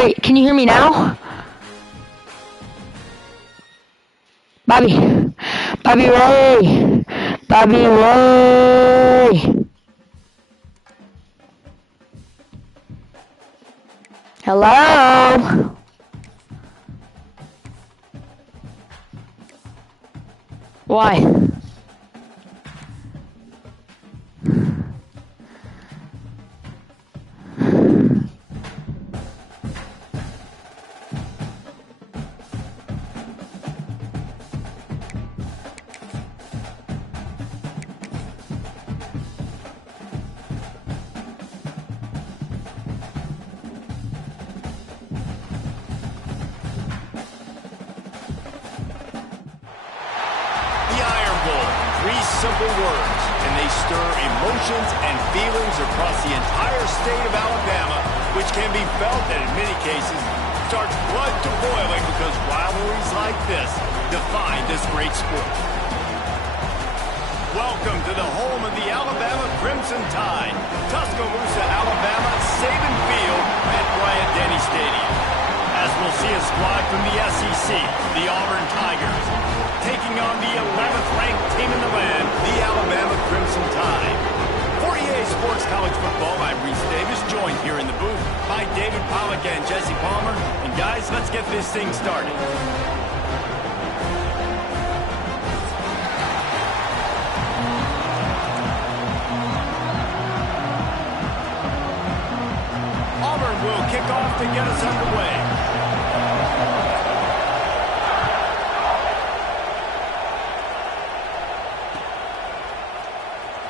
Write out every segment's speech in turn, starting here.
Wait, can you hear me now? Bobby. Bobby Ray. Bobby Ray. Hello? Why? Simple words, and they stir emotions and feelings across the entire state of Alabama, which can be felt and in many cases starts blood to boiling because rivalries like this define this great sport. Welcome to the home of the Alabama Crimson Tide, Tuscaloosa, Alabama, Saban Field at Bryant-Denny Stadium. As we'll see a squad from the SEC, the Auburn Tigers, taking on the 11th-ranked team in the land, the Alabama Crimson Tide. For EA Sports College Football, I'm Reese Davis, joined here in the booth by David Pollack and Jesse Palmer. And guys, let's get this thing started. Auburn will kick off to get us underway.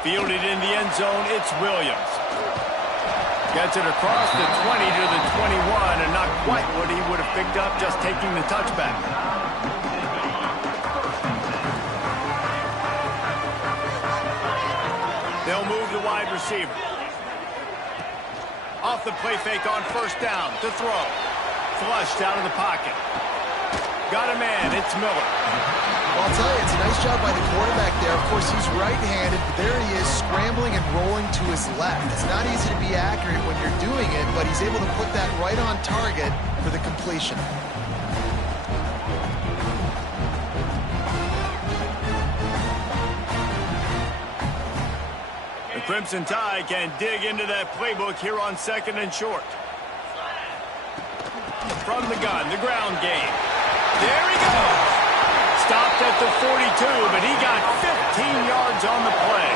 Fielded in the end zone, it's Williams. Gets it across the 20 to the 21, and not quite what he would have picked up just taking the touchback. They'll move the wide receiver. Off the play fake on first down to throw. Flushed out of the pocket. Got a man, it's Miller. Well, I'll tell you, it's a nice job by the quarterback there. Of course, he's right-handed, but there he is scrambling and rolling to his left. It's not easy to be accurate when you're doing it, but he's able to put that right on target for the completion. The Crimson Tide can dig into that playbook here on 2nd and short. From the gun, the ground game. There he goes. Stopped at the 42, but he got 15 yards on the play.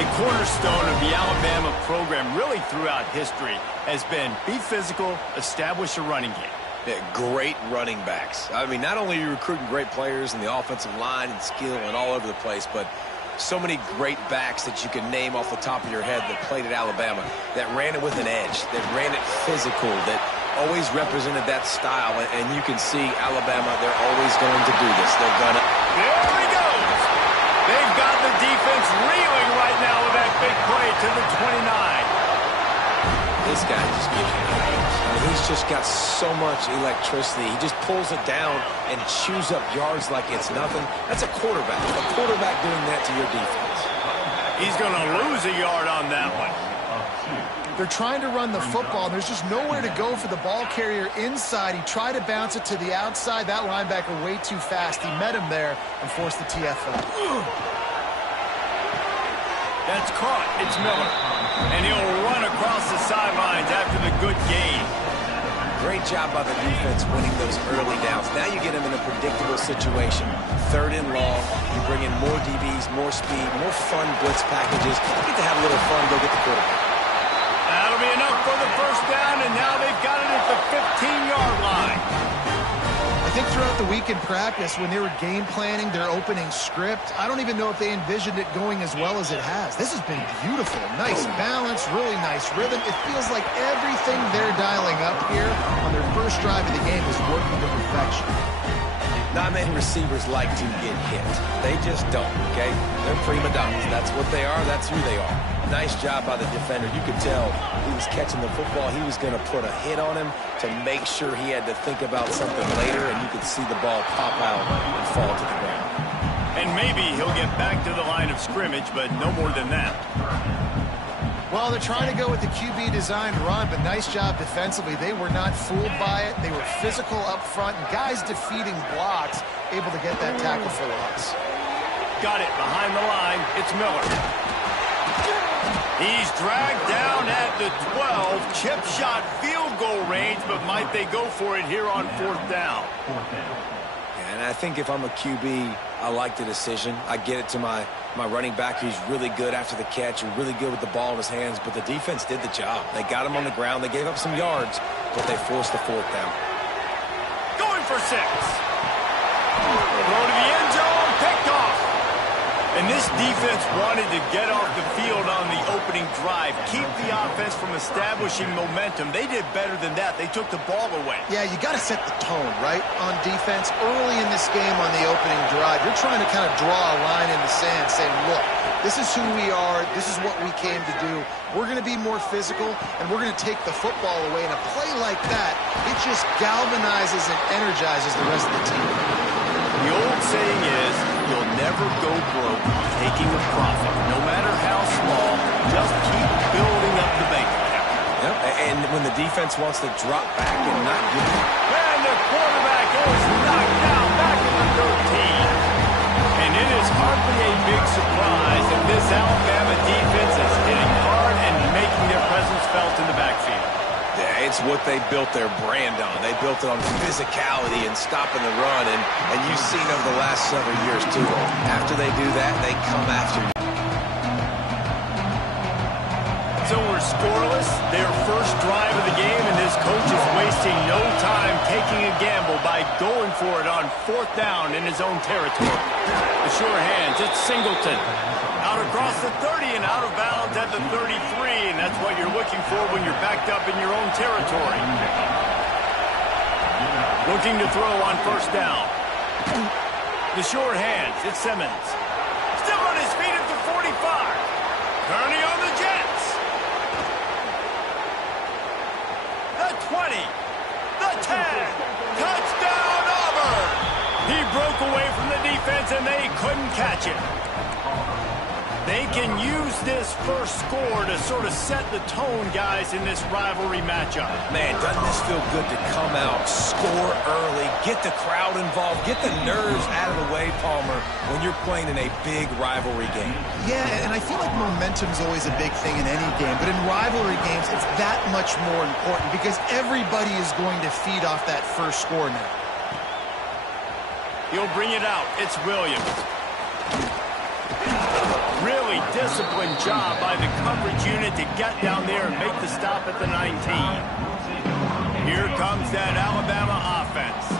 A cornerstone of the Alabama program really throughout history has been be physical, establish a running game. Yeah, great running backs. I mean, not only are you recruiting great players in the offensive line and skill and all over the place, but so many great backs that you can name off the top of your head that played at Alabama, that ran it with an edge, that ran it physical, that always represented that style. And you can see Alabama, they're always going to do this. They're going to... There he goes. They've got the defense reeling right now with that big play to the 29. This guy just gives you names. I mean, he's just got so much electricity. He just pulls it down and chews up yards like it's nothing. That's a quarterback. A quarterback doing that to your defense. He's going to lose a yard on that one. They're trying to run the football. There's just nowhere to go for the ball carrier inside. He tried to bounce it to the outside. That linebacker way too fast. He met him there and forced the TFL. That's caught. It's Miller. And he'll run across the sidelines after the good gain. Great job by the defense winning those early downs. Now you get him in a predictable situation. 3rd and long. You bring in more DBs, more speed, more fun blitz packages. You get to have a little fun, go get the quarterback. That'll be enough for the first down, and now they've got it at the 15-yard line. I think throughout the week in practice, when they were game planning their opening script, I don't even know if they envisioned it going as well as it has. This has been beautiful. Nice balance, really nice rhythm. It feels like everything they're dialing up here on their first drive of the game is working to perfection. Not many receivers like to get hit. They just don't, okay? They're prima donnas. That's what they are. That's who they are. Nice job by the defender. You could tell he was catching the football. He was going to put a hit on him to make sure he had to think about something later, and you could see the ball pop out and fall to the ground. And maybe he'll get back to the line of scrimmage, but no more than that. Well, they're trying to go with the QB designed run, but nice job defensively. They were not fooled by it. They were physical up front, and guys defeating blocks, able to get that tackle for loss. Got it behind the line. It's Miller. He's dragged down at the 12. Chip shot field goal range, but might they go for it here on 4th down? And I think if I'm a QB, I like the decision. I get it to my running back, who's really good after the catch and really good with the ball in his hands, but the defense did the job. They got him on the ground. They gave up some yards, but they forced the 4th down. Going for 6. Throw to the end zone, picked off. And this defense wanted to get off the field on the opening drive, keep the offense from establishing momentum. They did better than that. They took the ball away. Yeah, you got to set the tone, right, on defense. Early in this game on the opening drive, you're trying to kind of draw a line in the sand saying, look, this is who we are. This is what we came to do. We're going to be more physical, and we're going to take the football away. And a play like that, it just galvanizes and energizes the rest of the team. The old saying is, you'll never go broke taking a profit. No matter how small, just keep building up the bank account. Yep. And when the defense wants to drop back and not give it. And the quarterback is knocked down back at the 13. And it is hardly a big surprise that this Alabama defense is hitting hard and making their presence felt in the backfield. Yeah, it's what they built their brand on. They built it on physicality and stopping the run, and you've seen over the last several years, too. After they do that, they come after you. So we're scoreless, their first drive of the game, and this coach is wasting no time taking a gamble by going for it on 4th down in his own territory. The sure hands, it's Singleton. Out across the 30 and out of bounds at the 33, and that's what you're looking for when you're backed up in your own territory. Looking to throw on 1st down. The short hands, it's Simmons. Still on his feet at the 45. Turning on the Jets. The 20. The 10. Touchdown, Auburn. He broke away from the defense, and they couldn't catch him. They can use this first score to sort of set the tone, guys, in this rivalry matchup. Man, doesn't this feel good to come out, score early, get the crowd involved, get the nerves out of the way, Palmer, when you're playing in a big rivalry game? Yeah, and I feel like momentum's always a big thing in any game, but in rivalry games, it's that much more important because everybody is going to feed off that first score now. He'll bring it out. It's Williams. Really disciplined job by the coverage unit to get down there and make the stop at the 19. Here comes that Alabama offense.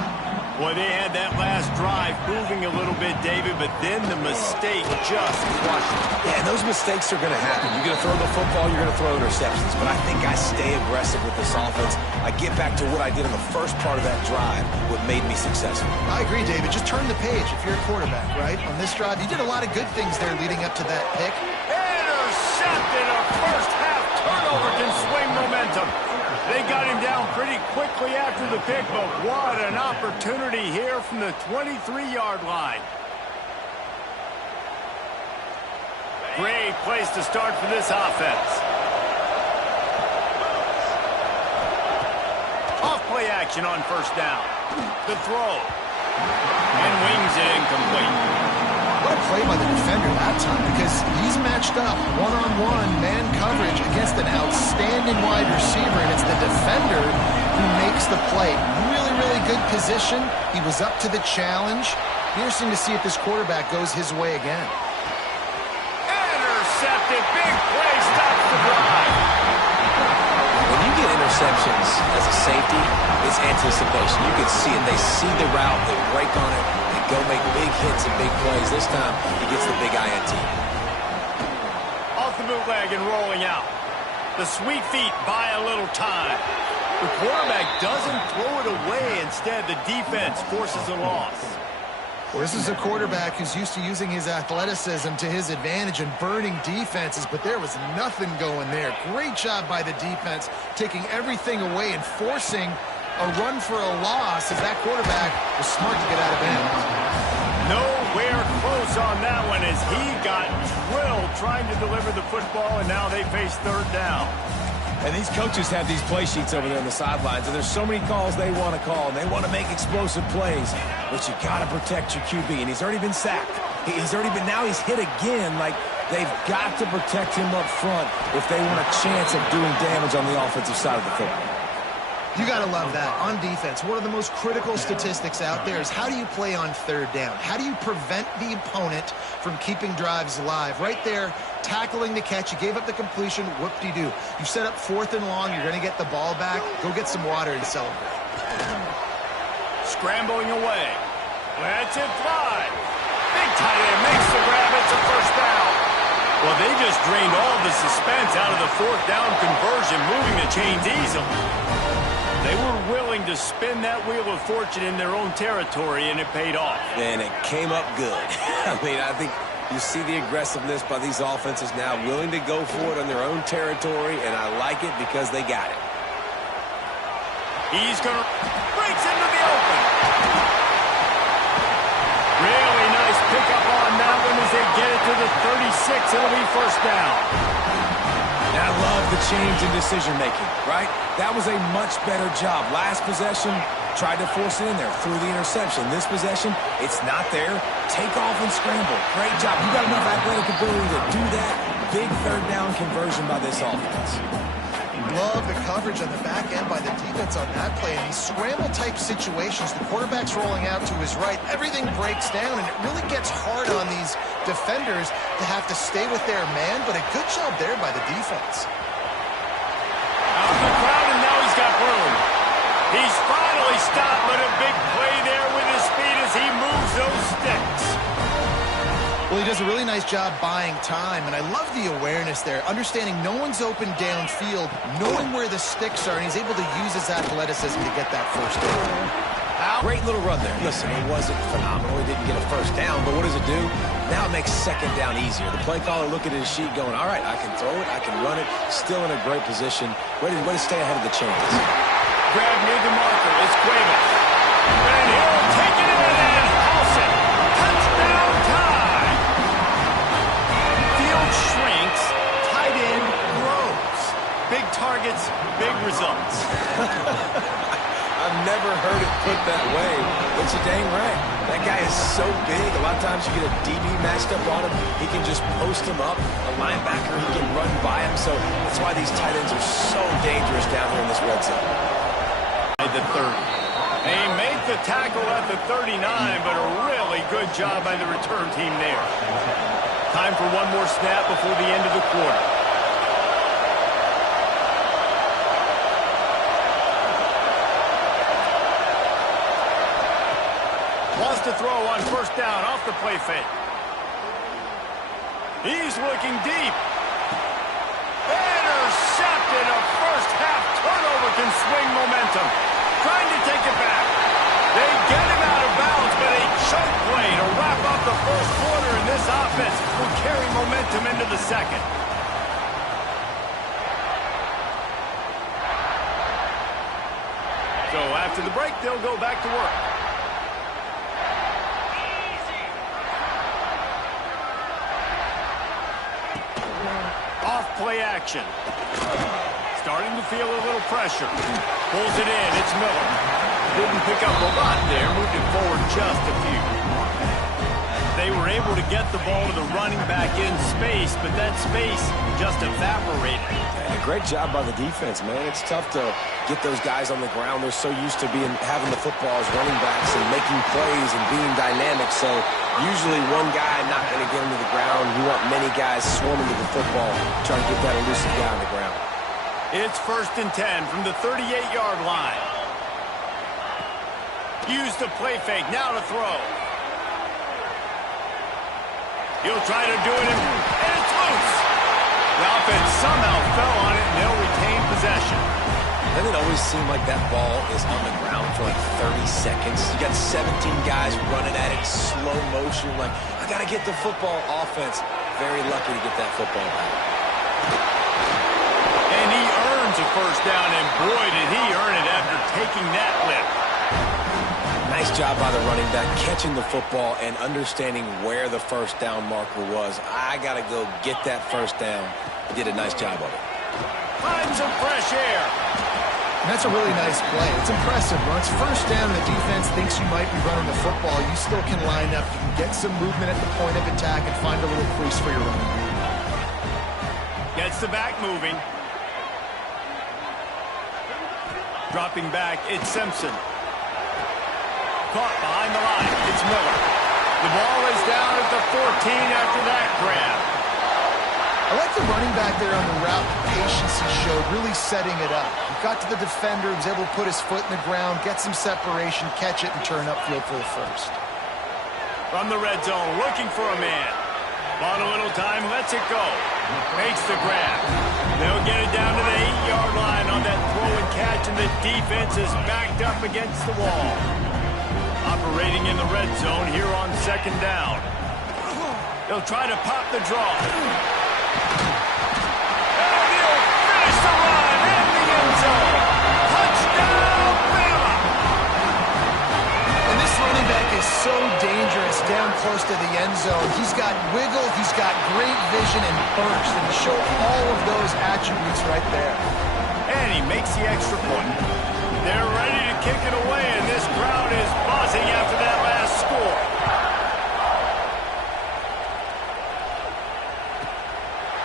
Boy, they had that last drive moving a little bit, David, but then the mistake just crushed it. Yeah, and those mistakes are going to happen. You're going to throw the football, you're going to throw interceptions, but I think I stay aggressive with this offense. I get back to what I did in the first part of that drive, what made me successful. I agree, David. Just turn the page if you're a quarterback, right? On this drive, you did a lot of good things there leading up to that pick. Intercepted. A first half turnover can swing momentum. They got him down pretty quickly after the pick, but what an opportunity here from the 23-yard line. Great place to start for this offense. Off play action on 1st down. The throw. And wings it incomplete. What a play by the defender that time, because he's matched up one-on-one man coverage against an outstanding wide receiver, and it's the defender who makes the play. Really, really good position. He was up to the challenge. Interesting to see if this quarterback goes his way again. Intercepted. Big play. Stops the drive. When you get interceptions as a safety, it's anticipation. You can see it. They see the route. They break on it. Go make big hits and big plays. This time, he gets the big INT. Off the bootleg and rolling out. The sweet feet buy a little time. The quarterback doesn't throw it away. Instead, the defense forces a loss. Well, this is a quarterback who's used to using his athleticism to his advantage and burning defenses, but there was nothing going there. Great job by the defense, taking everything away and forcing a run for a loss as that quarterback was smart to get out of bounds. Nowhere close close on that one as he got drilled trying to deliver the football, and now they face third down. And these coaches have these play sheets over there on the sidelines, and there's so many calls they want to call, and they want to make explosive plays, but you got to protect your QB, and he's already been sacked. Now he's hit again. Like, they've got to protect him up front if they want a chance of doing damage on the offensive side of the football. You got to love that. On defense, one of the most critical statistics out there is how do you play on third down? How do you prevent the opponent from keeping drives alive? Right there, tackling the catch. You gave up the completion. Whoop-de-doo. You set up 4th and long. You're going to get the ball back. Go get some water and celebrate. Scrambling away. Lets it fly. Big tight end makes the grab. It's a first down. Well, they just drained all the suspense out of the 4th down conversion, moving the chains easily. They were willing to spin that wheel of fortune in their own territory, and it paid off. And it came up good. I mean, I think you see the aggressiveness by these offenses now, willing to go for it on their own territory, and I like it because they got it. He's going to breaks into the open. Really nice pickup on that one as they get it to the 36. It'll be first down. And I love the change in decision-making, right? That was a much better job. Last possession, tried to force it in there, threw the interception. This possession, it's not there. Take off and scramble. Great job. You got enough athletic ability to do that. Big third down conversion by this offense. Love the coverage on the back end by the defense on that play. In these scramble-type situations, the quarterback's rolling out to his right. Everything breaks down, and it really gets hard on these defenders to have to stay with their man, but a good job there by the defense. Out of the crowd, and now he's got room. He's finally stopped, but a big play there with his speed as he moves those sticks. Well, he does a really nice job buying time, and I love the awareness there, understanding no one's open downfield, knowing where the sticks are, and he's able to use his athleticism to get that first down. Great little run there. Listen, it wasn't phenomenal. He didn't get a first down, but what does it do? Now it makes second down easier. The play caller looking at his sheet going, all right, I can throw it, I can run it, still in a great position. Way to stay ahead of the chains. Grab near the marker. It's Cuevas. And he'll take it in and house it. Touchdown time. Field shrinks. Tight end grows. Big targets, big results. I've never heard it put that way, but you're dang right. That guy is so big. A lot of times you get a DB matched up on him. He can just post him up. A linebacker, he can run by him. So that's why these tight ends are so dangerous down here in this red zone. At the 30. They make the tackle at the 39, but a really good job by the return team there. Time for one more snap before the end of the quarter. Wants to throw on first down off the play fake. He's looking deep. Intercepted. A first half turnover can swing momentum. Trying to take it back. They get him out of bounds, but a choke play to wrap up the first quarter, and this offense will carry momentum into the second. So after the break, they'll go back to work. Play action. Starting to feel a little pressure. Pulls it in. It's Miller. Didn't pick up a lot there. Moved it forward just a few. They were able to get the ball to the running back in space, but that space just evaporated. And a great job by the defense, man. It's tough to get those guys on the ground. They're so used to having the football as running backs and making plays and being dynamic. So usually one guy not going to get him to the ground. You want many guys swarming to the football, trying to get that elusive guy on the ground. It's 1st and 10 from the 38-yard line. Use the play fake. Now to throw. He'll try to do it, and it's loose. The offense somehow fell on it, and they'll retain possession. Doesn't it always seem like that ball is on the ground for like 30 seconds? You got 17 guys running at it, slow motion. Like, I got to get the football. Offense, very lucky to get that football back. And he earns a first down, and boy, did he earn it after taking that lift. Nice job by the running back, catching the football and understanding where the first down marker was. I got to go get that first down. He did a nice job of it. Find some fresh air. And that's a really nice play. It's impressive. Once first down, the defense thinks you might be running the football. You still can line up. You can get some movement at the point of attack and find a little crease for your running back. Gets the back moving. Dropping back, it's Simpson. Caught behind the line, it's Miller. The ball is down at the 14 after that grab. I like the running back there on the route, the patience he showed, really setting it up. He got to the defender, was able to put his foot in the ground, get some separation, catch it, and turn upfield for the first. From the red zone, looking for a man. Bought a little time, lets it go. Makes the grab. They'll get it down to the 8-yard line on that throw and catch, and the defense is backed up against the wall. Operating in the red zone here on second down. They'll try to pop the draw. And he'll finish the run in the end zone. Touchdown, Bama! And this running back is so dangerous down close to the end zone. He's got wiggle, he's got great vision and burst, and he showed all of those attributes right there. And he makes the extra point. They're ready to kick it away, and this crowd is buzzing after that last score.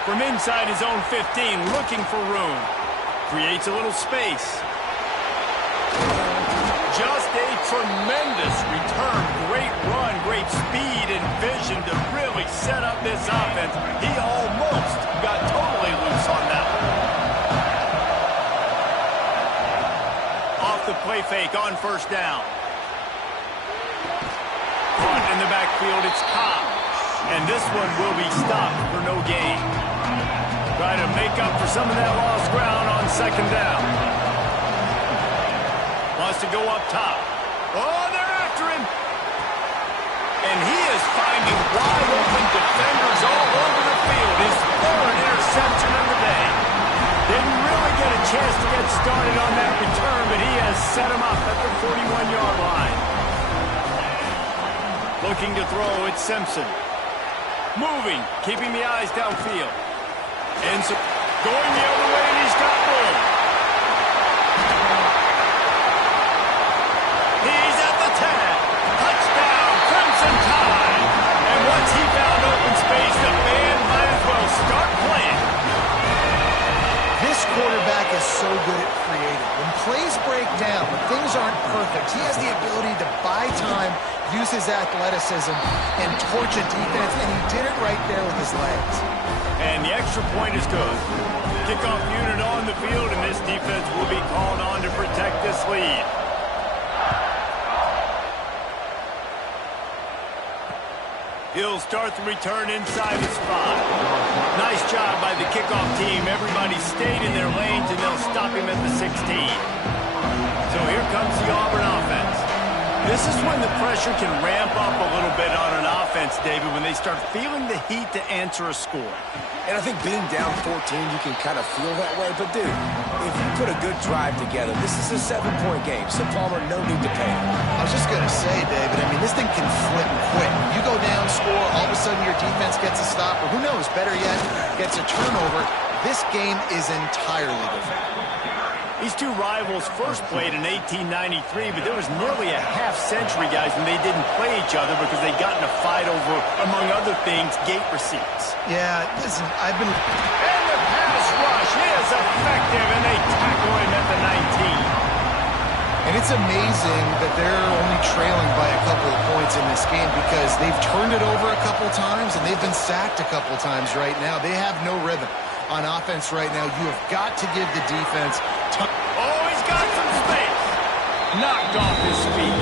From inside his own 15, looking for room. Creates a little space. Just a tremendous return. Great run, great speed and vision to really set up this offense. He almost got totally loose on that one. Off the play fake on first down. Caught in the backfield, it's Cobb. And this one will be stopped for no gain. Try to make up for some of that lost ground on second down. Wants to go up top. Oh, they're after him. And he is finding wide open defenders all over the field. His third interception of the day. Didn't really get a chance to get started on that return, but he has set him up at the 41-yard line. Looking to throw, it's Simpson. Moving, keeping the eyes downfield. And so going the other way, and he's got room. He's at the 10. Touchdown, Crimson Tide. And once he found open space, the band might as well start playing. This quarterback is so good at creating. When plays break down, when things aren't perfect, he has the ability to buy time, use his athleticism, and torch a defense, and he did it right there with his legs. And the extra point is good. Kickoff unit on the field, and this defense will be called on to protect this lead. He'll start the return inside the spot. Nice job by the kickoff team. Everybody stayed in their lanes, and they'll stop him at the 16. So here comes the Auburn offense. This is when the pressure can ramp up a little bit on an offense, David, when they start feeling the heat to answer a score. And I think being down 14, you can kind of feel that way. But, dude, if you put a good drive together, this is a 7-point game. So, Palmer, no need to panic. I was just going to say, David, I mean, this thing can flip quick. You go down, score, all of a sudden your defense gets a stop, or who knows, better yet, gets a turnover. This game is entirely different. These two rivals first played in 1893, but there was nearly a half-century, guys, when they didn't play each other because they got in a fight over, among other things, gate receipts. Yeah, listen, I've been... And the pass rush is effective, and they tackle him at the 19. And it's amazing that they're only trailing by a couple of points in this game because they've turned it over a couple times and they've been sacked a couple times right now. They have no rhythm on offense right now. You have got to give the defense time. Oh, he's got some space. Knocked off his feet.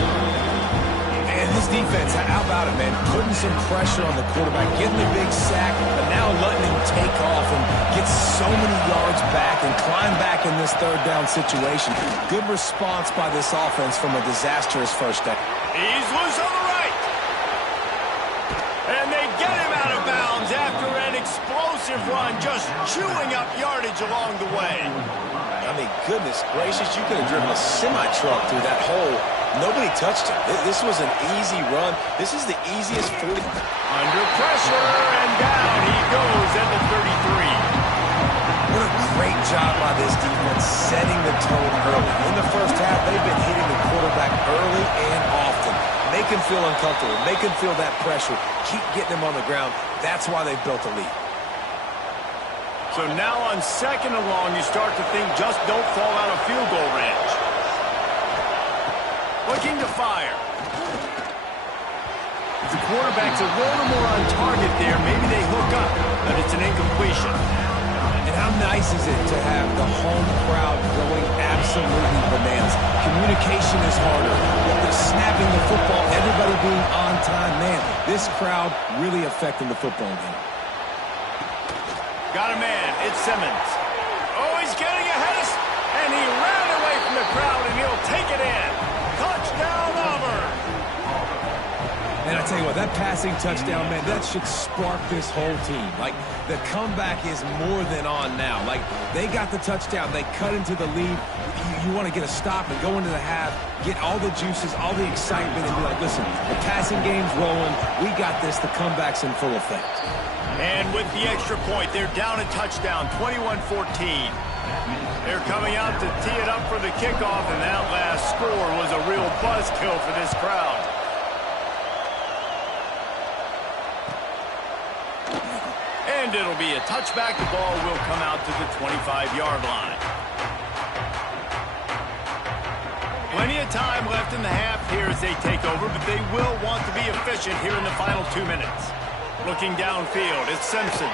And this defense, how about it, man? Putting some pressure on the quarterback, getting the big sack, but now letting him take off and get so many yards back and climb back in this third down situation. Good response by this offense from a disastrous first down. He's loose on the right. And they get him out of bounds after an explosive explosive run, just chewing up yardage along the way. I mean, goodness gracious, you could have driven a semi-truck through that hole. Nobody touched him. This was an easy run. This is the easiest 40. Under pressure, and down he goes at the 33. What a great job by this defense setting the tone early. In the first half, they've been hitting the quarterback early and often. Make him feel uncomfortable. Make him feel that pressure. Keep getting him on the ground. That's why they've built a lead. So now on 2nd and long, you start to think just don't fall out of field goal range. Looking to fire. If the quarterback's a little more on target there, maybe they hook up, but it's an incompletion. And how nice is it to have the home crowd going absolutely bananas? Communication is harder. They're snapping the football, everybody being on time. Man, this crowd really affecting the football game. Got a man. It's Simmons. Oh, he's getting ahead of us. And he ran away from the crowd, and he'll take it in. Touchdown, Auburn. And I tell you what, that passing touchdown, man, that should spark this whole team. Like, the comeback is more than on now. Like, they got the touchdown. They cut into the lead. You want to get a stop and go into the half, get all the juices, all the excitement, and be like, listen, the passing game's rolling. We got this. The comeback's in full effect. And with the extra point, they're down a touchdown, 21-14. They're coming out to tee it up for the kickoff, and that last score was a real buzzkill for this crowd. And it'll be a touchback. The ball will come out to the 25-yard line. Plenty of time left in the half here as they take over, but they will want to be efficient here in the final 2 minutes. Looking downfield, it's Simpson.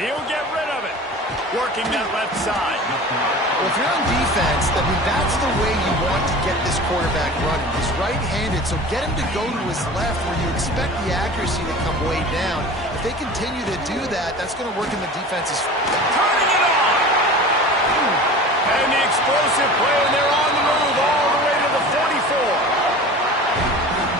He'll get rid of it. Working that left side. Well, if you're on defense, I mean, that's the way you want to get this quarterback running. He's right-handed, so get him to go to his left where you expect the accuracy to come way down. If they continue to do that, that's going to work in the defense's favor. Turning it on! And the explosive play, and they're on the move all the way to the 44.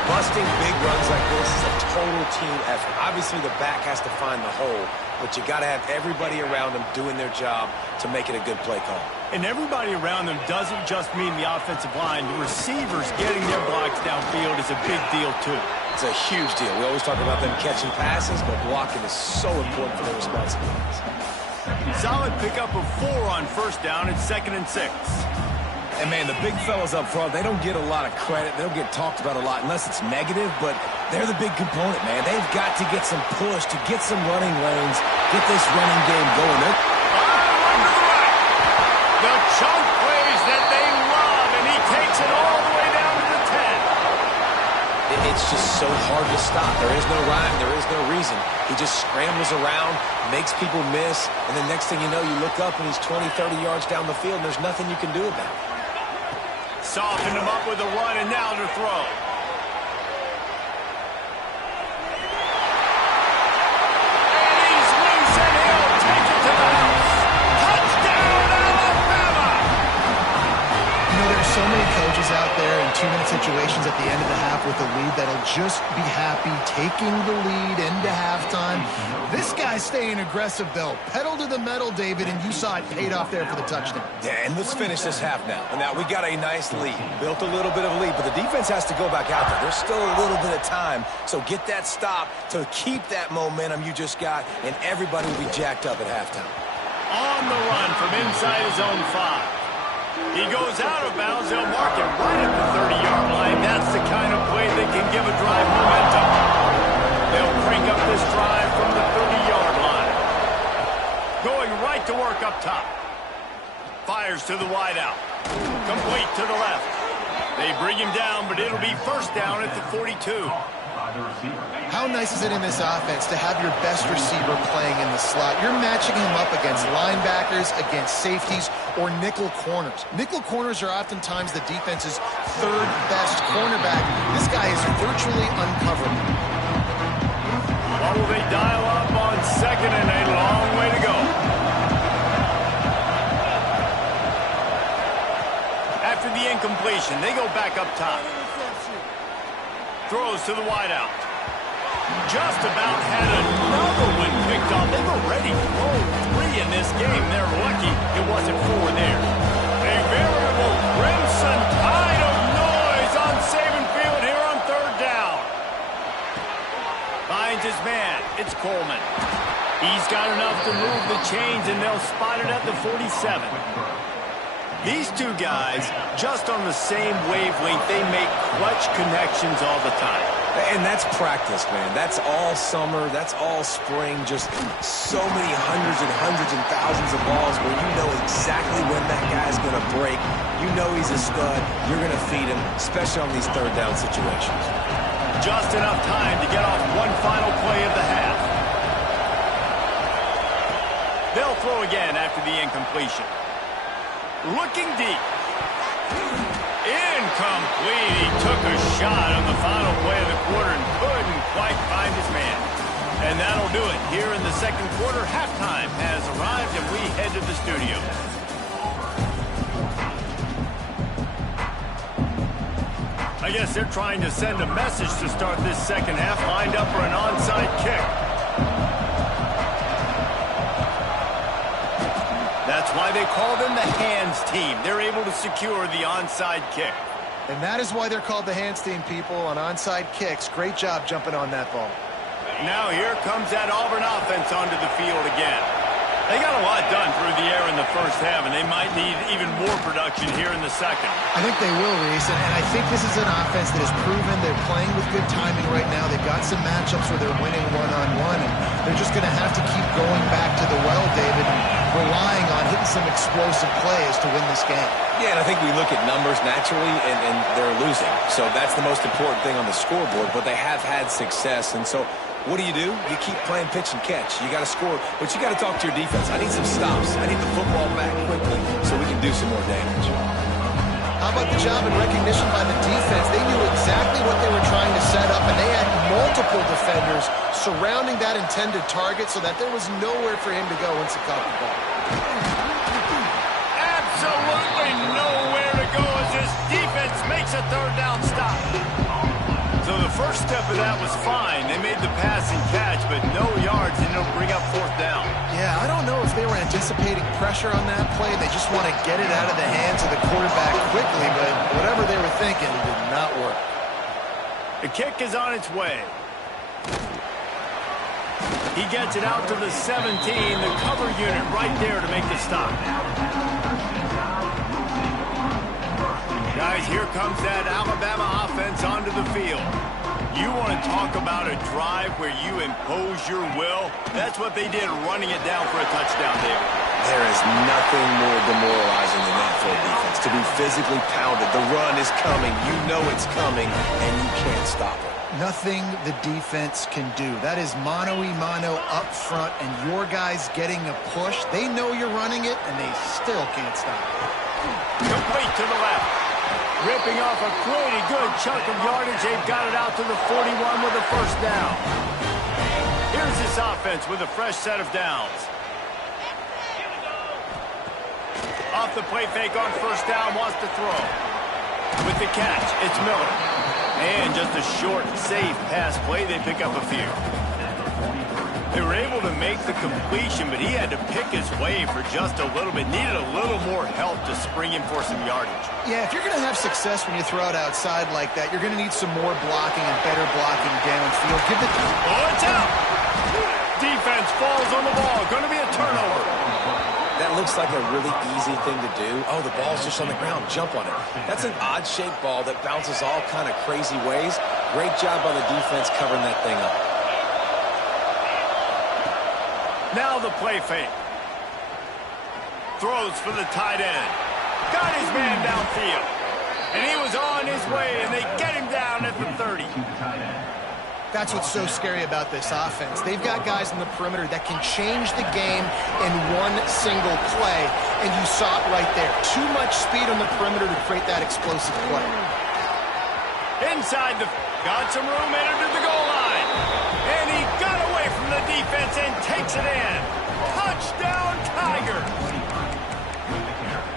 Busting big runs like this is a total team effort. Obviously, the back has to find the hole, but you got to have everybody around them doing their job to make it a good play call. And everybody around them doesn't just mean the offensive line. The receivers getting their blocks downfield is a big deal, too. It's a huge deal. We always talk about them catching passes, but blocking is so important for their responsibilities. Solid pickup of 4 on 1st down and 2nd and 6. And, man, the big fellas up front, they don't get a lot of credit. They don't get talked about a lot unless it's negative, but they're the big component, man. They've got to get some push, to get some running lanes, get this running game going. The chunk plays that they love, and he takes it all the way down to the 10. It's just so hard to stop. There is no rhyme. There is no reason. He just scrambles around, makes people miss, and the next thing you know, you look up and he's 20, 30 yards down the field, and there's nothing you can do about it. Softened him up with a run, and now to throw. And he's loose, and he'll take it to the house. Touchdown, Alabama! You know, there's so many coaches out there in 2-minute situations at the end of the half with a lead that'll just be happy taking the lead into halftime. This guy's staying aggressive, though. Pedal to the metal, David, and you saw it paid off there for the touchdown. Yeah, and let's finish this half now. And now we got a nice lead. Built a little bit of a lead, but the defense has to go back out there. There's still a little bit of time. So get that stop to keep that momentum you just got, and everybody will be jacked up at halftime. On the run from inside his own 5. He goes out of bounds. They'll mark it right at the 30-yard line. That's the kind of play that can give a drive momentum. They'll crank up this drive from the 30-yard line. Going right to work up top. Fires to the wideout. Complete to the left. They bring him down, but it'll be 1st down at the 42. How nice is it in this offense to have your best receiver playing in the slot? You're matching him up against linebackers, against safeties, or nickel corners. Nickel corners are oftentimes the defense's 3rd best cornerback. This guy is virtually uncoverable. What will they dial up on 2nd and a long way to go? After the incompletion, they go back up top. Throws to the wideout. just about had another one picked off. They've already rolled 3 in this game. They're lucky it wasn't 4 there. A veritable crimson tide of noise on Saban Field here on 3rd down. Finds his man. It's Coleman. He's got enough to move the chains, and they'll spot it at the 47. These two guys, just on the same wavelength, they make clutch connections all the time. And that's practice, man. That's all summer. That's all spring. Just so many hundreds and thousands of balls where you know exactly when that guy's going to break. You know he's a stud. You're going to feed him, especially on these 3rd down situations. Just enough time to get off one final play of the half. They'll throw again after the incompletion. Looking deep. Incomplete. He took a shot on the final play of the quarter and couldn't quite find his man. And that'll do it. Here in the 2nd quarter, halftime has arrived, and we head to the studio. I guess they're trying to send a message to start this 2nd half, lined up for an onside kick. That's why they call them the hands team. They're able to secure the onside kick. And that is why they're called the hands team, people, on onside kicks. Great job jumping on that ball. Now here comes that Auburn offense onto the field again. They got a lot done through the air in the 1st half, and they might need even more production here in the 2nd. I think they will, Reese, and I think this is an offense that has proven they're playing with good timing right now. They've got some matchups where they're winning one-on-one, and they're just going to have to keep going back to the well, David, and relying on hitting some explosive plays to win this game. Yeah, and I think we look at numbers naturally, and they're losing. So that's the most important thing on the scoreboard, but they have had success, and so what do? You keep playing pitch and catch. You got to score, but you got to talk to your defense. I need some stops. I need the football back quickly so we can do some more damage. How about the job and recognition by the defense? They knew exactly what they were trying to set up, and they had multiple defenders surrounding that intended target so that there was nowhere for him to go once he caught the ball. Absolutely nowhere to go as this defense makes a 3rd down stop. So the first step of that was fine. They made the pass and catch, but no yards, and it'll bring up 4th down. Yeah, I don't know if they were anticipating pressure on that play. They just want to get it out of the hands of the quarterback quickly, but whatever they were thinking did not work. The kick is on its way. He gets it out to the 17, the cover unit right there to make the stop. Guys, here comes that Alabama offense onto the field. You want to talk about a drive where you impose your will? That's what they did, running it down for a touchdown, David. There is nothing more demoralizing than that for a defense. To be physically pounded. The run is coming. You know it's coming, and you can't stop it. Nothing the defense can do. That is mano-a-mano up front, and your guys getting a push. They know you're running it, and they still can't stop it. Complete to the left. Ripping off a pretty good chunk of yardage. They've got it out to the 41 with a 1st down. Here's this offense with a fresh set of downs. Off the play fake on 1st down, wants to throw. With the catch, it's Miller. And just a short, safe pass play, they pick up a few. They were able to make the completion, but he had to pick his way for just a little bit. Needed a little more help to spring him for some yardage. Yeah, if you're going to have success when you throw it outside like that, you're going to need some more blocking and better blocking downfield. Give it. Oh, it's out! Defense falls on the ball. Going to be a turnover. That looks like a really easy thing to do. Oh, the ball's just on the ground. Jump on it. That's an odd-shaped ball that bounces all kind of crazy ways. Great job by the defense covering that thing up. Now the play fake. Throws for the tight end. Got his man downfield. And he was on his way, and they get him down at the 30. That's what's so scary about this offense. They've got guys in the perimeter that can change the game in one single play, and you saw it right there. Too much speed on the perimeter to create that explosive play. Inside the... Got some room, entered to the goal line. And he got away from the defense and takes it in. Touchdown, Tigers.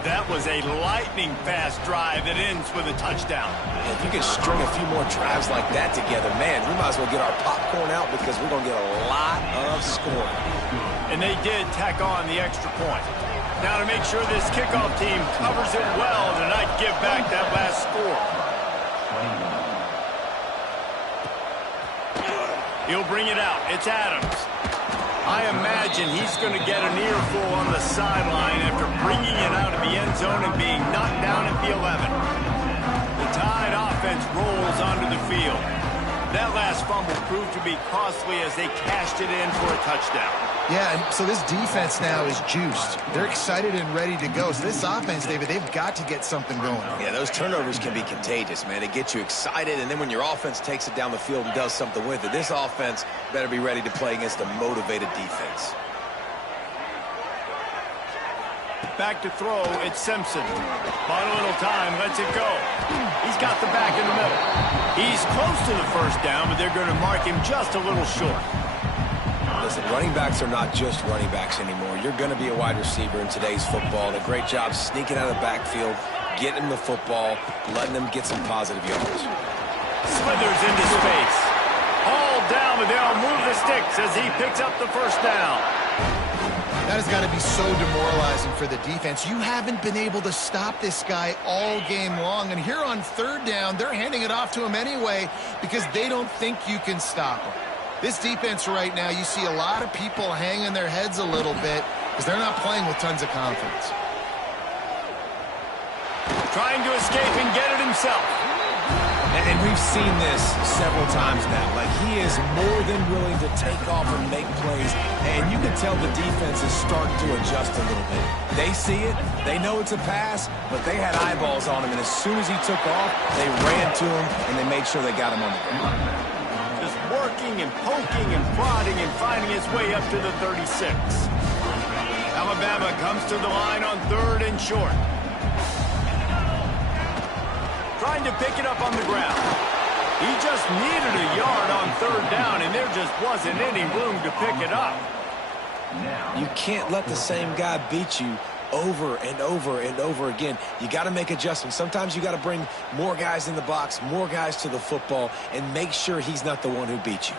That was was a lightning-fast drive that ends with a touchdown. If you can string a few more drives like that together, man, we might as well get our popcorn out because we're going to get a lot of scoring. And they did tack on the extra point. Now to make sure this kickoff team covers it well to not give back that last score. He'll bring it out. It's Adams. I imagine he's going to get an earful on the sideline after bringing it out of the end zone and being knocked down at the 11. The Tide offense rolls onto the field. That last fumble proved to be costly as they cashed it in for a touchdown. Yeah, and so this defense now is juiced. They're excited and ready to go. So this offense, David, they've got to get something going. Yeah, those turnovers can be contagious, man. They get you excited, and then when your offense takes it down the field and does something with it, this offense better be ready to play against a motivated defense. Back to throw, it's Simpson. Bought a little time, lets it go. He's got the back in the middle. He's close to the first down, but they're going to mark him just a little short. Listen, running backs are not just running backs anymore. You're going to be a wide receiver in today's football. A great job sneaking out of the backfield, getting them the football, letting them get some positive yards. Slithers into space. All down, but they'll move the sticks as he picks up the first down. That has got to be so demoralizing for the defense. You haven't been able to stop this guy all game long. And here on third down, they're handing it off to him anyway because they don't think you can stop him. This defense right now, you see a lot of people hanging their heads a little bit because they're not playing with tons of confidence. Trying to escape and get it himself. And we've seen this several times now. Like, he is more than willing to take off and make plays. And you can tell the defense is starting to adjust a little bit. They see it. They know it's a pass, but they had eyeballs on him. And as soon as he took off, they ran to him, and they made sure they got him on the ground. Just working and poking and prodding and finding his way up to the 36. Alabama comes to the line on third and short. Trying to pick it up on the ground. He just needed a yard on third down, and there just wasn't any room to pick it up. You can't let the same guy beat you over and over and over again. You got to make adjustments. Sometimes you got to bring more guys in the box, more guys to the football, and make sure he's not the one who beat you.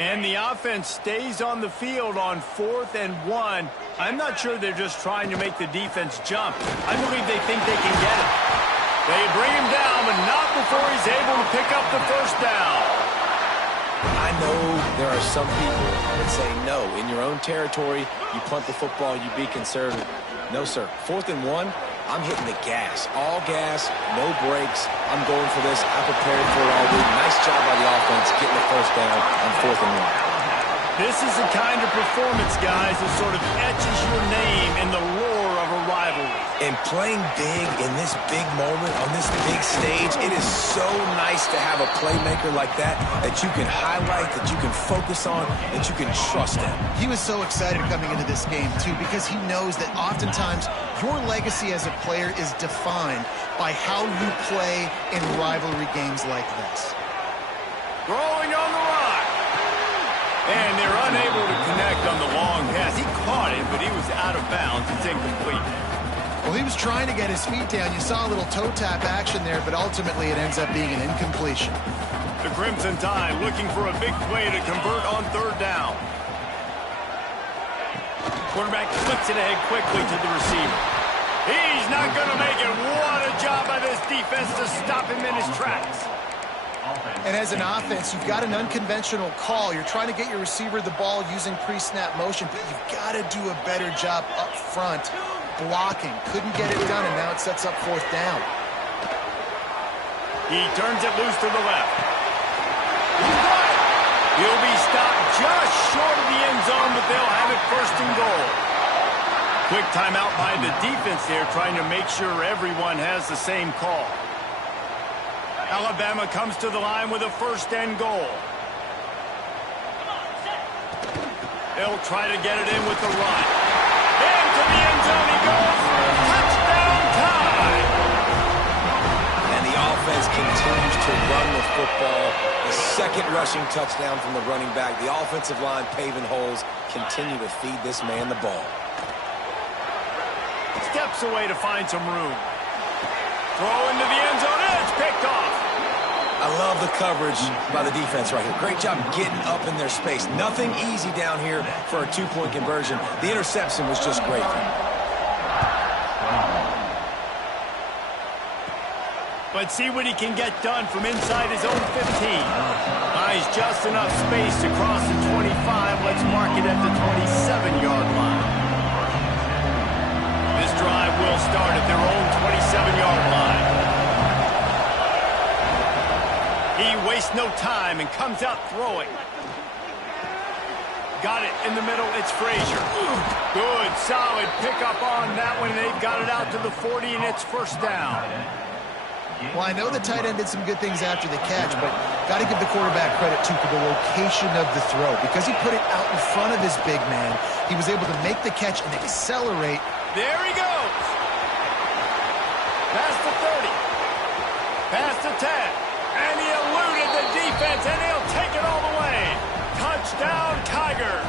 And the offense stays on the field on 4th and 1. I'm not sure they're just trying to make the defense jump. I believe they think they can get it. They bring him down, but not before he's able to pick up the first down. I know there are some people that say, no, in your own territory, you punt the football, you be conservative. No, sir. 4th and 1, I'm hitting the gas. All gas, no brakes. I'm going for this. I prepared for it all week. Nice job by the offense getting the first down on 4th and 1. This is the kind of performance, guys, that sort of etches your name in the lore of a rivalry. And playing big in this big moment, on this big stage, it is so nice to have a playmaker like that you can highlight, that you can focus on, that you can trust him. He was so excited coming into this game, too, because he knows that oftentimes your legacy as a player is defined by how you play in rivalry games like this. Throwing on the run. And they're unable to connect on the long pass. He caught it, but he was out of bounds. It's incomplete. Well, he was trying to get his feet down. You saw a little toe tap action there, but ultimately it ends up being an incompletion. The Crimson Tide looking for a big play to convert on third down. Quarterback flips it ahead quickly to the receiver. He's not going to make it. What a job by this defense to stop him in his tracks. And as an offense, you've got an unconventional call. You're trying to get your receiver the ball using pre-snap motion, but you've got to do a better job up front blocking. Couldn't get it done, and now it sets up 4th down. He turns it loose to the left. He's got it. He'll be stopped just short of the end zone, but they'll have it 1st and goal. Quick timeout by the defense there, trying to make sure everyone has the same call. Alabama comes to the line with a 1st and goal. They'll try to get it in with the run. Into the end zone he goes. Touchdown time. And the offense continues to run the football. The second rushing touchdown from the running back. The offensive line paving holes. Continue to feed this man the ball. Steps away to find some room. Throw into the end zone. It's picked off. I love the coverage by the defense right here. Great job getting up in their space. Nothing easy down here for a two-point conversion. The interception was just great. But see what he can get done from inside his own 15. Buys just enough space to cross the 25. Let's mark it at the 27-yard line. This drive will start at their own 27-yard line. He wastes no time and comes out throwing. Got it in the middle. It's Frazier. Good, solid pickup on that one. They've got it out to the 40, and it's first down. Well, I know the tight end did some good things after the catch, but got to give the quarterback credit, too, for the location of the throw. Because he put it out in front of his big man, he was able to make the catch and accelerate. There he goes. Past the 30. Past the 10. And he eluded the defense, and he'll take it all the way. Touchdown, Tigers.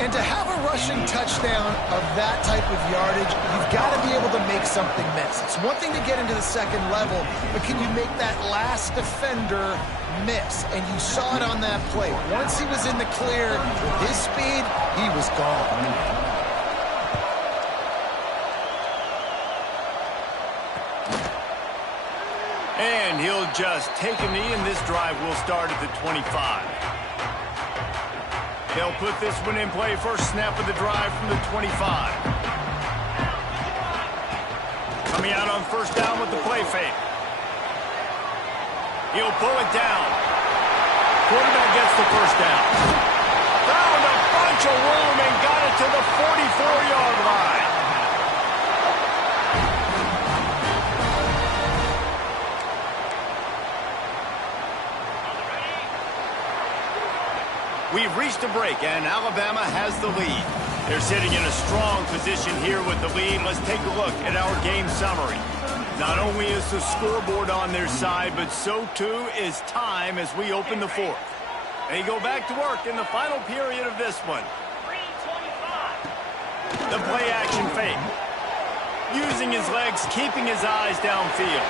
And to have a rushing touchdown of that type of yardage, you've got to be able to make something miss. It's one thing to get into the second level, but can you make that last defender miss? And you saw it on that play. Once he was in the clear, with his speed, he was gone. And he'll just take a knee, and this drive will start at the 25. They'll put this one in play. First snap of the drive from the 25. Coming out on first down with the play fake. He'll pull it down. Quarterback gets the first down. Found a bunch of room and got it to the 44-yard line. We've reached a break, and Alabama has the lead. They're sitting in a strong position here with the lead. Let's take a look at our game summary. Not only is the scoreboard on their side, but so too is time as we open the fourth. They go back to work in the final period of this one. The play action fake. Using his legs, keeping his eyes downfield.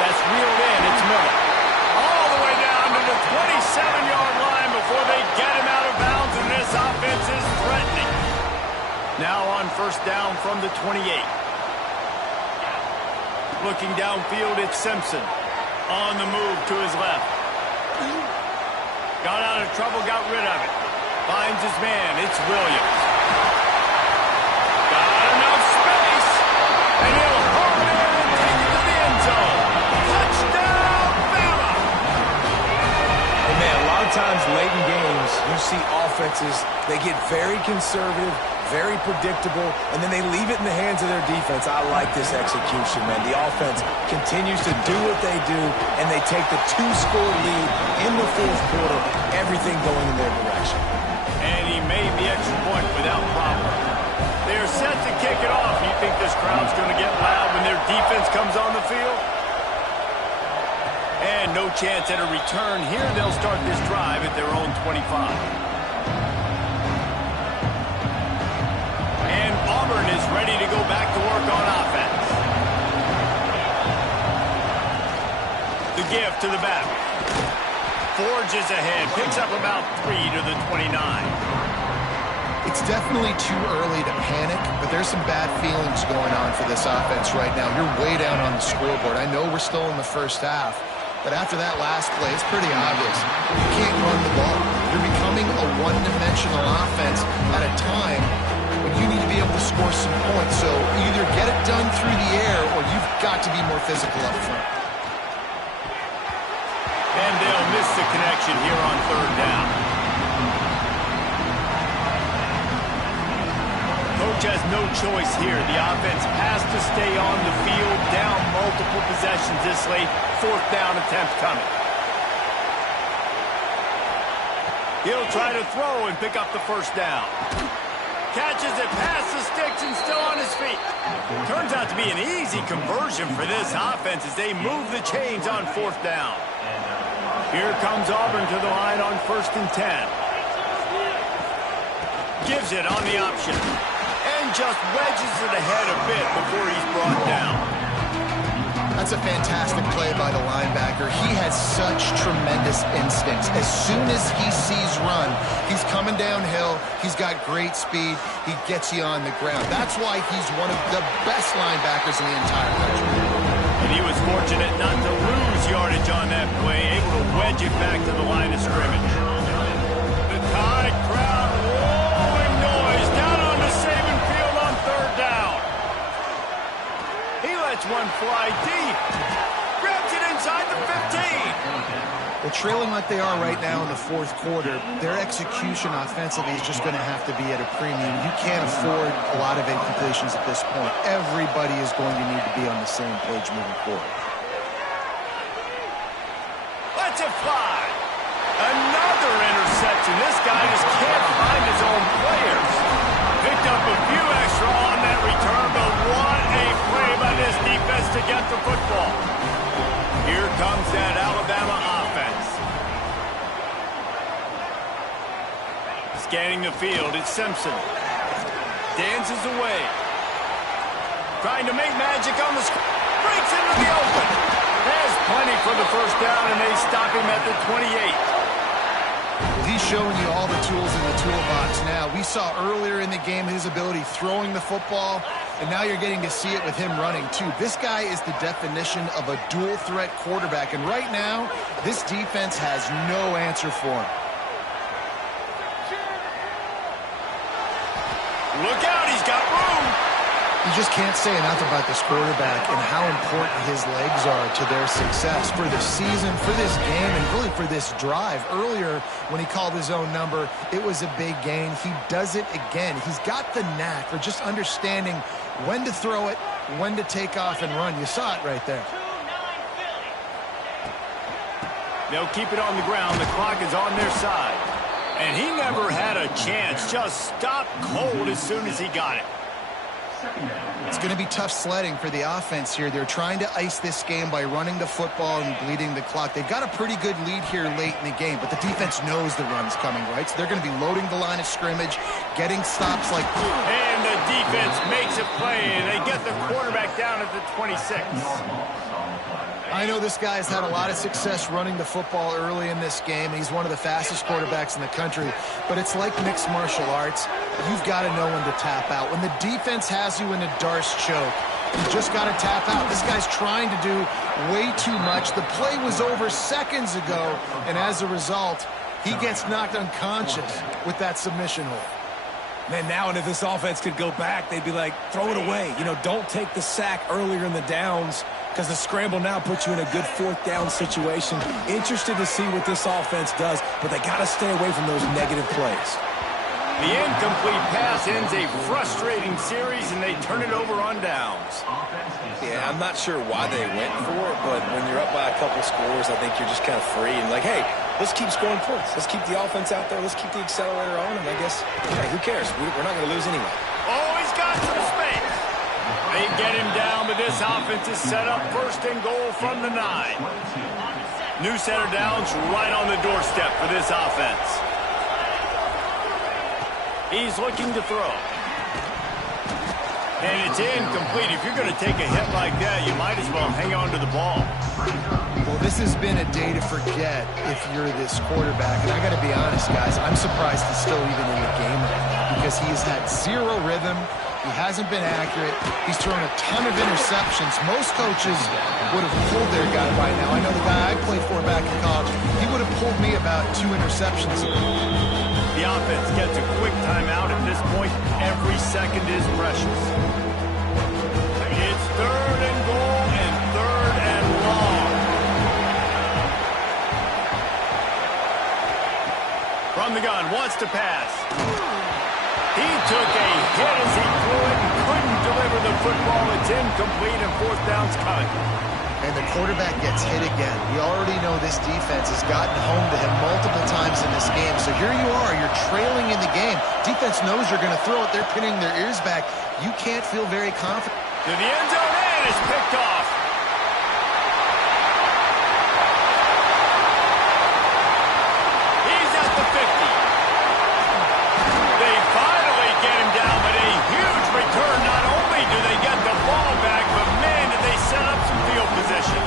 That's reeled in. It's Miller. All the way down to the 27-yard line before they get him out of bounds, and this offense is threatening. Now on first down from the 28. Looking downfield, it's Simpson. On the move to his left. Got out of trouble, got rid of it. Finds his man, it's Williams. Got enough space, and he'll hurl it in and take it to the end zone. Touchdown, Bama! Hey, man, a lot of times late in games, you see offenses, they get very conservative, very predictable, and then they leave it in the hands of their defense. I like this execution, man. The offense continues to do what they do, and they take the two-score lead in the fourth quarter, everything going in their direction. And he made the extra point without problem. They're set to kick it off. You think this crowd's going to get loud when their defense comes on the field? And no chance at a return here. They'll start this drive at their own 25. And Auburn is ready to go back to work on offense. The give to the back. Forges ahead. Picks up about 3 to the 29. It's definitely too early to panic, but there's some bad feelings going on for this offense right now. You're way down on the scoreboard. I know we're still in the first half, but after that last play, it's pretty obvious. You can't run the ball. You're becoming a one-dimensional offense at a time when you need to be able to score some points. So either get it done through the air or you've got to be more physical up front. And they'll miss the connection here on third down. Coach has no choice here. The offense has to stay on the field, down multiple possessions this late. Fourth down attempt coming. He'll try to throw and pick up the first down. Catches it past the sticks and still on his feet. Turns out to be an easy conversion for this offense as they move the chains on fourth down. Here comes Auburn to the line on 1st and 10. Gives it on the option. And just wedges it ahead a bit before he's brought down. That's a fantastic play by the linebacker. He has such tremendous instincts. As soon as he sees run, he's coming downhill. He's got great speed. He gets you on the ground. That's why he's one of the best linebackers in the entire country. And he was fortunate not to lose yardage on that play, able to wedge it back to the line of scrimmage. The Tide crowd rolling noise down on the Saban field on 3rd down. He lets one fly deep. Grabs it inside the 15. Well, trailing like they are right now in the 4th quarter, their execution offensively is just going to have to be at a premium. You can't afford a lot of incompletions at this point. Everybody is going to need to be on the same page moving forward. Lets it fly. Another interception. This guy just can't find his own players. Picked up a few extra on that return, but what a play by this defense to get the football. Here comes that Alabama offense. Scanning the field, it's Simpson. Dances away. Trying to make magic on the screen. Breaks into the open. There's plenty for the first down, and they stop him at the 28. He's showing you all the tools in the toolbox now. We saw earlier in the game his ability throwing the football, and now you're getting to see it with him running too. This guy is the definition of a dual-threat quarterback, and right now, this defense has no answer for him. Look out, he's got room. You just can't say enough about this quarterback and how important his legs are to their success for the season, for this game, and really for this drive. Earlier, when he called his own number, it was a big gain. He does it again. He's got the knack for just understanding when to throw it, when to take off and run. You saw it right there. They'll keep it on the ground. The clock is on their side. And he never had a chance. Just stopped cold as soon as he got it. It's going to be tough sledding for the offense here. They're trying to ice this game by running the football and bleeding the clock. They've got a pretty good lead here late in the game, but the defense knows the run's coming, right? So they're going to be loading the line of scrimmage, getting stops like... And the defense makes a play, and they get the quarterback down at the 26. I know this guy's had a lot of success running the football early in this game. He's one of the fastest quarterbacks in the country, but it's like mixed martial arts. You've got to know when to tap out. When the defense has you in a Darce choke, you just got to tap out. This guy's trying to do way too much. The play was over seconds ago, and as a result, he gets knocked unconscious with that submission hold. Man, now and if this offense could go back, they'd be like, throw it away. You know, don't take the sack earlier in the downs because the scramble now puts you in a good 4th down situation. Interested to see what this offense does, but they got to stay away from those negative plays. The incomplete pass ends a frustrating series, and they turn it over on downs. Yeah, I'm not sure why they went for it, but when you're up by a couple scores, I think you're just kind of free and like, hey, let's keep scoring points. Let's keep the offense out there. Let's keep the accelerator on, and I guess, hey, who cares? We're not going to lose anyway. Oh, he's got some space. They get him down, but this offense is set up 1st and goal from the 9. New set of downs right on the doorstep for this offense. He's looking to throw. And it's incomplete. If you're going to take a hit like that, you might as well hang on to the ball. Well, this has been a day to forget if you're this quarterback. And I got to be honest, guys, I'm surprised he's still even in the game right now because he's had zero rhythm. He hasn't been accurate. He's thrown a ton of interceptions. Most coaches would have pulled their guy by now. I know the guy I played for back in college, he would have pulled me about 2 interceptions ago. The offense gets a quick timeout at this point. Every second is precious. It's 3rd and goal and 3rd and long. From the gun, wants to pass. He took a hit as he threw it and couldn't deliver the football. It's incomplete and 4th down's coming. And the quarterback gets hit again. We already know this defense has gotten home to him multiple times in this game, so here you are. You're trailing in the game. Defense knows you're going to throw it. They're pinning their ears back. You can't feel very confident. To the end zone, and it's picked off. He's at the 50. They finally get him down, but a huge return. Not only do they get the ball back, but man, did they set up some field position.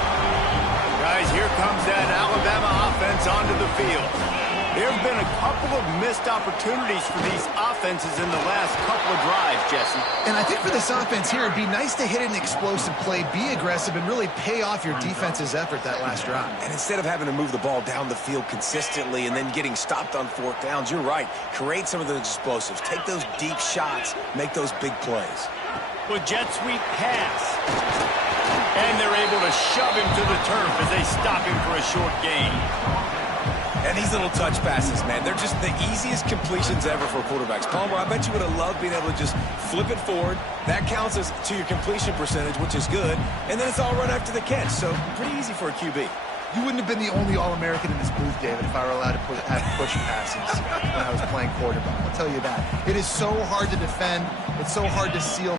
Guys, here comes that Alabama offense onto the field. There have been a couple of missed opportunities for these offenses in the last couple of drives, Jesse. And I think for this offense here, it'd be nice to hit an explosive play, be aggressive, and really pay off your defense's effort that last drive. And instead of having to move the ball down the field consistently and then getting stopped on fourth downs, you're right. Create some of those explosives. Take those deep shots. Make those big plays. With jet sweep pass. And they're able to shove him to the turf as they stop him for a short gain. And these little touch passes, man, they're just the easiest completions ever for quarterbacks. Palmer, I bet you would have loved being able to just flip it forward. That counts as to your completion percentage, which is good. And then it's all run after the catch, so pretty easy for a QB. You wouldn't have been the only All-American in this booth, David, if I were allowed to have push passes when I was playing quarterback. I'll tell you that. It is so hard to defend. It's so hard to seal.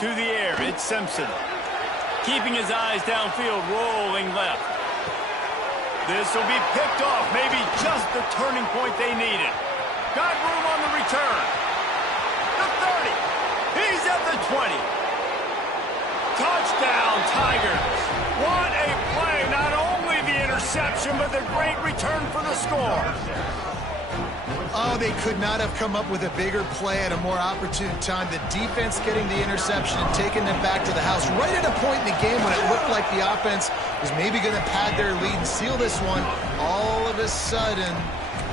To the air, it's Simpson. Keeping his eyes downfield, rolling left. This will be picked off, maybe just the turning point they needed. Got room on the return. The 30. He's at the 20. Touchdown, Tigers. What a play. Not only the interception, but the great return for the score. Oh, they could not have come up with a bigger play at a more opportune time. The defense getting the interception and taking them back to the house right at a point in the game when it looked like the offense was maybe going to pad their lead and seal this one. All of a sudden,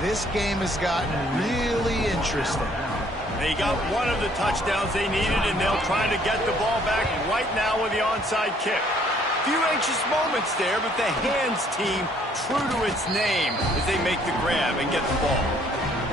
this game has gotten really interesting. They got one of the touchdowns they needed, and they'll try to get the ball back right now with the onside kick. Few anxious moments there, but the hands team true to its name as they make the grab and get the ball.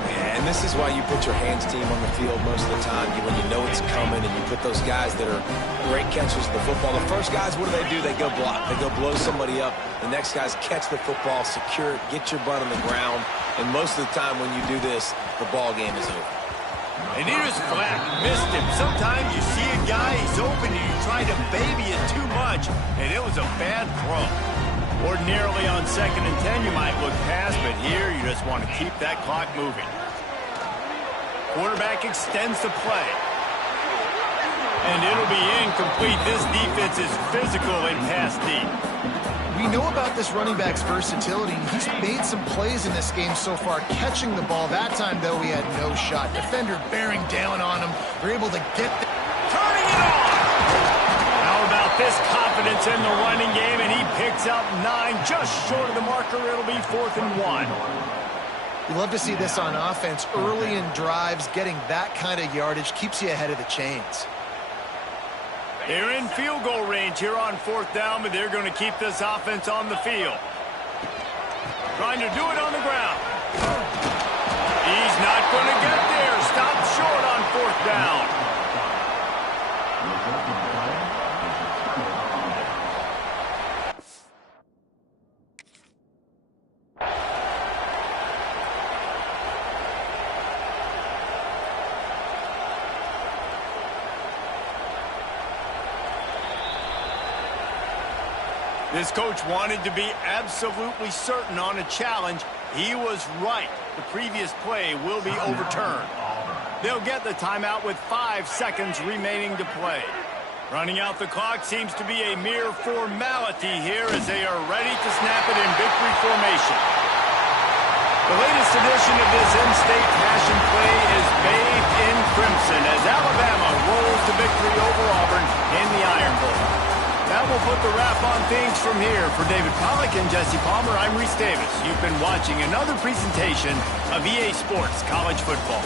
Yeah, and this is why you put your hands team on the field most of the time. When you know it's coming and you put those guys that are great catchers of the football. The first guys, what do? They go block. They go blow somebody up. The next guys catch the football, secure it, get your butt on the ground. And most of the time when you do this, the ball game is over. And he was flat, missed him. Sometimes you see a guy, he's open, and you try to baby it too much, and it was a bad throw. Ordinarily on 2nd and 10, you might look past, but here you just want to keep that clock moving. Quarterback extends the play. And it'll be incomplete. This defense is physical and pass deep. We know about this running back's versatility. He's made some plays in this game so far, catching the ball. That time, though, he had no shot. Defender bearing down on him. They're able to get the... Turning it on! How about this confidence in the running game, and he picks up 9, just short of the marker. It'll be 4th and 1. You love to see this on offense. Early in drives, getting that kind of yardage keeps you ahead of the chains. They're in field goal range here on 4th down, but they're going to keep this offense on the field. Trying to do it on the ground. He's not going to get there. Stopped short on 4th down. This coach wanted to be absolutely certain on a challenge. He was right. The previous play will be overturned. They'll get the timeout with 5 seconds remaining to play. Running out the clock seems to be a mere formality here as they are ready to snap it in victory formation. The latest edition of this in-state passion play is bathed in crimson as Alabama rolls to victory over Auburn in the Iron Bowl. That will put the wrap on things from here. For David Pollack and Jesse Palmer, I'm Reese Davis. You've been watching another presentation of EA Sports College Football.